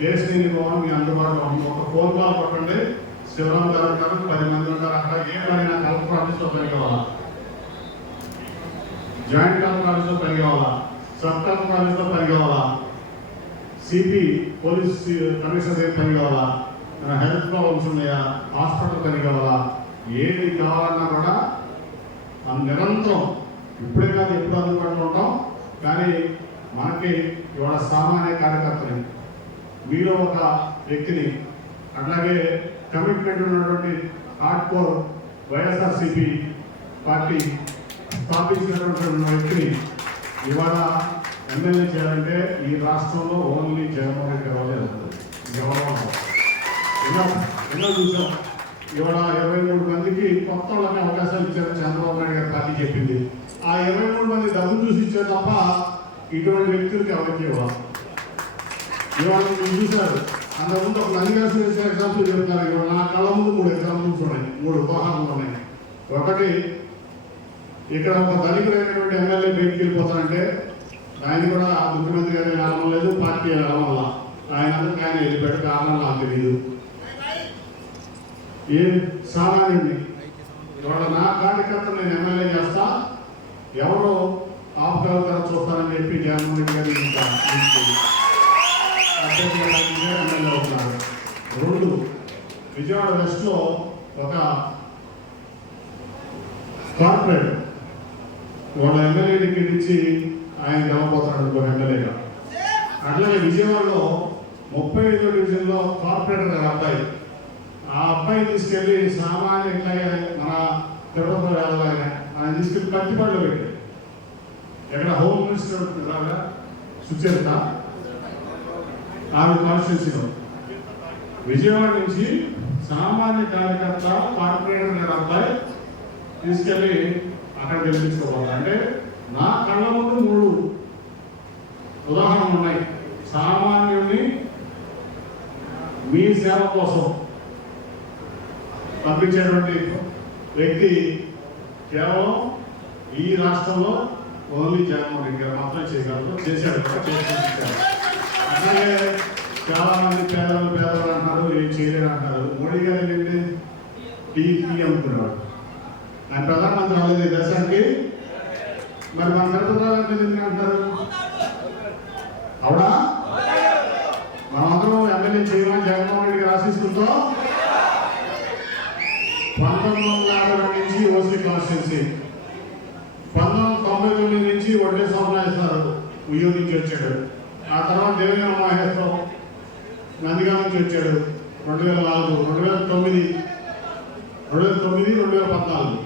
కేసీని భవన్ మీ అందుబాటులో ఉంది. ఒక ఫోన్ కాల్ కొట్టండి. శివరాం గారు ఉంటారు. పది మంది ఉంటారు అక్కడ. ఏ పనైనా కలెక్టర్ ఆఫీస్లో పని కావాలా జాయింట్ కలెక్టర్ ఆఫీస్లో పని కావాలా సబ్ కలెక్టర్ ఆఫీస్లో పని కావాలా సిపి పోలీస్ కమిషనర్ దగ్గర పని కావాలా హెల్త్ ప్రాబ్లమ్స్ ఉన్నాయా? హాస్పిటల్ పని కావాలా ఏది కావాలన్నా కూడా మనం నిరంతరం ఇప్పుడే కాదు ఎప్పుడు అందుబాటులో ఉంటాం. కానీ మనకి ఇవాళ సామాన్య కార్యకర్తలు మీలో ఒక వ్యక్తిని అట్లాగే కమిట్మెంట్ ఉన్నటువంటి హార్డ్ కోర్ వైఎస్ఆర్సిపి పార్టీ స్థాపించినటువంటి వ్యక్తిని ఇవాళ ఎమ్మెల్యే చేయాలంటే ఈ రాష్ట్రంలో ఓన్లీ జగన్మోహన్ రెడ్డి గారు వెళ్తుంది ఎన్నో చూసాం. ఇవాళ ఇరవై మూడు మందికి కొత్త వాళ్ళకి అవకాశాలు ఇచ్చారు చంద్రబాబు నాయుడు గారి పార్టీ చెప్పింది. ఆ ఇరవై మూడు మంది డబ్బు చూసి ఇచ్చారు తప్ప ఇటువంటి వ్యక్తులకి ఎవరికి ఇవ్వాలి? ఇవాళ మీరు చూశారు. అంతకుముందు ఒక నందిగాసు వేసే ఎగ్జాంపుల్ చెప్తున్నారు ఇవాళ. నా కళ్ళ ముందు మూడు ఎగ్జాంపుల్స్ ఉన్నాయి. మూడు ఉదాహరణలు ఉన్నాయి. ఒకటి ఇక్కడ ఒక దళితులైనటువంటి ఎమ్మెల్యే బయటికి వెళ్ళిపోతానంటే ఆయన కూడా ముఖ్యమంత్రి గారి కారణం లేదు పార్టీ కారణం వల్ల ఆయన అందరికీ ఆయన వెళ్ళిపోయాడు. కారణం నాకు తెలియదు ఏం? సామాన్యుడిని. ఇవాళ నా కార్యకర్త నేను ఎమ్మెల్యే చేస్తా. ఎవరు ఆపగలుగుతారో చూస్తానని చెప్పి జగన్మోహన్ రెడ్డి గారు అభ్యర్థిగా ఎమ్మెల్యే అవుతున్నారు రెండు విజయవాడ వెస్ట్లో ఒక కార్పొరేట్ వాళ్ళ ఎమ్మెల్యే టికెట్ ఇచ్చి ఆయన గెలవబోతున్నాడు ఒక ఎమ్మెల్యేగా. అట్లాగే విజయవాడలో ముప్పై ఐదో డివిజన్లో కార్పొరేటర్ గారి అబ్బాయి. ఆ అబ్బాయి తీసుకెళ్ళి సామాన్య ఇట్లాగే మన తిరుపతి వెళ్ళాలని ఆయన తీసుకెళ్ళి పత్తిపాడులో పెట్టి ఎక్కడ హోమ్ మినిస్టర్ లాగా సుచరిత. ఆమె కాన్స్టిట్యూన్సీలో. విజయవాడ నుంచి సామాన్య కార్యకర్త కార్పొరేటర్ గారి అబ్బాయి తీసుకెళ్ళి అక్కడ గెలిపించుకోవాలి. అంటే నా కళ్ళ ముందు మూడు ఉదాహరణలు ఉన్నాయి. సామాన్యుడిని మీ సేవ కోసం పంపించేటువంటి వ్యక్తి కేవలం ఈ రాష్ట్రంలో ఓన్లీ జగన్మోహన్ రెడ్డి గారు మాత్రమే చేయగలరు చేశాడు. కూడా, చాలా మంది పేదలు పేదలు అంటారు ఏం చేయలేరు అంటారు మోడీ గారు ఏంటంటే టీపీ అనుకున్నాడు ఆయన ప్రధానమంత్రి రాలేదు దేశానికి. మరి మన తిరుపతి ఎందుకు అంటారు అవునా? మనమందరం ఎమ్మెల్యే చేయమని జగన్మోహన్ రెడ్డి గారు ఆశిస్తుందో పంతొమ్మిది వందల యాభై రెండు నుంచి ఓసీ కాన్స్టిట్యున్సీ పంతొమ్మిది తొంభై తొమ్మిది నుంచి ఒడ్డే సోమనాథేశ్వరు ఉయ్యూరు నుంచి వచ్చాడు. ఆ తర్వాత దేవేంద్ర మహేశ్వరం నందిగాం నుంచి వచ్చాడు రెండు వేల నాలుగు రెండు వేల తొమ్మిది రెండు వేల తొమ్మిది రెండు వేల పద్నాలుగు.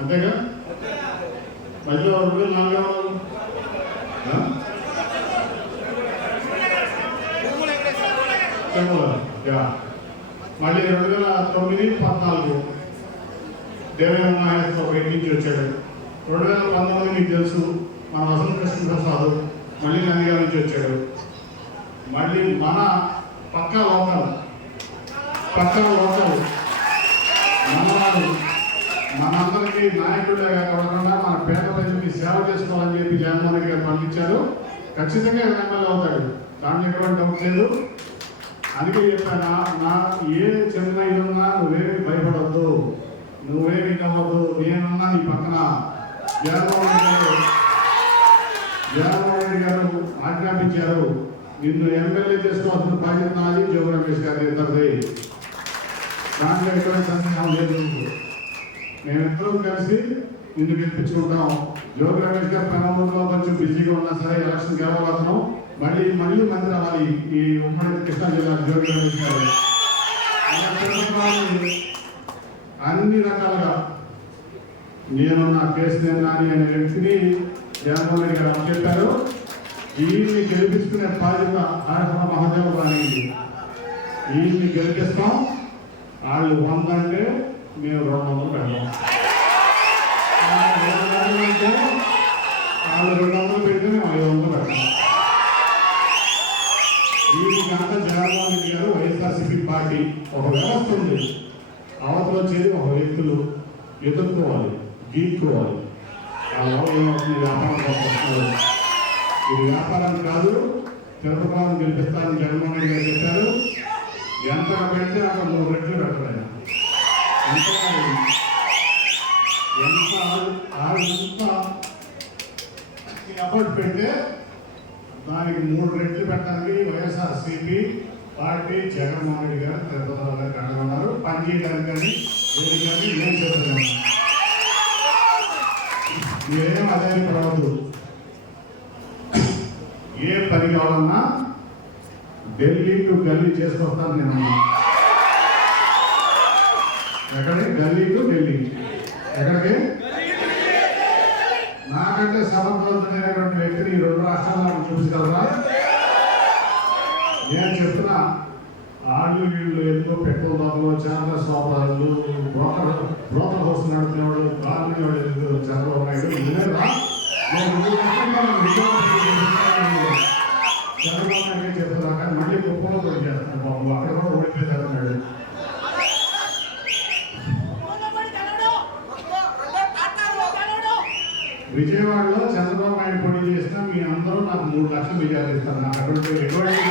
అంతేగా? మధ్యలో రెండు వేల నాలుగు యా. మళ్ళీ రెండు వేల తొమ్మిది పద్నాలుగు దేవేంద్ర మహేశ్వర బయట నుంచి వచ్చాడు. రెండు వేల పంతొమ్మిది మీకు తెలుసు మన వసంత కృష్ణ ప్రసాద్ మళ్ళీ నందిగా నుంచి వచ్చాడు మళ్ళీ మన పక్క లోకల్ పక్క లోకల్ మనవాడు మనందరికీ నాయకుడే కాకుండా మన పేద ప్రజలకి సేవ చేసుకోవాలని చెప్పి జగన్మోహన్ రెడ్డి గారు పంపించారు. ఖచ్చితంగా ఎమ్మెల్యే అవుతాడు. దాంట్లో ఎటువంటి డౌట్ లేదు. అందుకే చెప్పాను నా ఏ చిన్న ఇల్లున్నా నువ్వేమి భయపడవద్దు నువ్వేమి ఇవ్వద్దు నేనున్నా నీ పక్కన. జగన్మోహన్ రెడ్డి గారు జగన్మోహన్ రెడ్డి గారు ఆజ్ఞాపించారు నిన్ను ఎమ్మెల్యే చేసుకోవాల్సిన బాధ్యత నాది జోగు రమేష్ గారి ఇద్దరిది దాంట్లో ఎటువంటి సందేహం లేదు. మేమిద్దరం కలిసి నిన్ను గెలిపించుకుంటాం. జోగి రమేష్ గారు పెనంలో కొంచెం బిజీగా ఉన్నా సరే ఎలక్షన్ గెలవబోతున్నాం. మళ్ళీ మళ్ళీ మంది రావాలి ఈ ఉమ్మడి కృష్ణా జిల్లా జోగి రమేష్ గారు. అన్ని రకాలుగా నేను నా కేసు నేను నాని అనే వ్యక్తిని జగన్మోహన్ రెడ్డి గారు చెప్పారు. వీళ్ళని గెలిపించుకునే బాధ్యత ఆయన మహాదేవ్ అనేది వీళ్ళని గెలిపిస్తాం. వాళ్ళు వంద అంటే మేము రెండు వందలు పెడతాం. వాళ్ళు రెండు వందలు పెడితే మేము ఐదు వందలు పెడతాం. వీళ్ళకంతా జగన్మోహన్ రెడ్డి గారు వైఎస్ఆర్సీపీ పార్టీ ఒక వ్యవస్థ ఉంది. అవతల వచ్చేది ఒక వ్యక్తులు ఎదుర్కోవాలి గీక్కోవాలి. ఆ ఏమవుతుంది వ్యాపారం కోసం వస్తున్నారు. ఇది వ్యాపారం కాదు తిరుపతిరావు గెలిపిస్తానని జగన్మోహన్ రెడ్డి గారు చెప్పారు. ఎంత పెడితే అక్కడ మూడు రెట్లు పెట్టలేదు ఎంత ఎంత ఎఫర్ట్ పెడితే దానికి మూడు రెట్లు పెట్టడానికి వైఎస్ఆర్సీపీ పార్టీ జగన్మోహన్ రెడ్డి గారు తిరుపతిరావు గారు కనుగొన్నారు పనిచేయడానికి కానీ దేనికి కానీ ఏం చెప్తున్నాను మీరేం అదే పడవద్దు. ఏ పని కావాలన్నా ఢిల్లీ టు గల్లీ చేసుకొస్తాను నేను. ఎక్కడికి? గల్లీ టు ఢిల్లీ. ఎక్కడికి? నాకంటే సమర్థవంతమైనటువంటి వ్యక్తిని ఈ రెండు రాష్ట్రాల్లో చూపించగలరా? నేను చెప్తున్నా ఆళ్ళు వీళ్ళు ఎందుకో పెట్రోల్ దొంగలు చాలా సోపాలు బ్రోకర్ బ్రోకర్ హౌస్ నడుపుతున్నాడు వాళ్ళు కార్లు చంద్రబాబు నాయుడు. చంద్రబాబు నాయుడు చెప్తున్నా కానీ మళ్ళీ కుప్పలో కూడా బాబు అక్కడ కూడా ఓడిపోయారు అన్నాడు విజయవాడలో చంద్రబాబు నాయుడు పోటీ చేస్తే మీ అందరూ నాకు మూడు లక్షలు విజయాలు ఇస్తారు. నాకు అటువంటి ఎటువంటి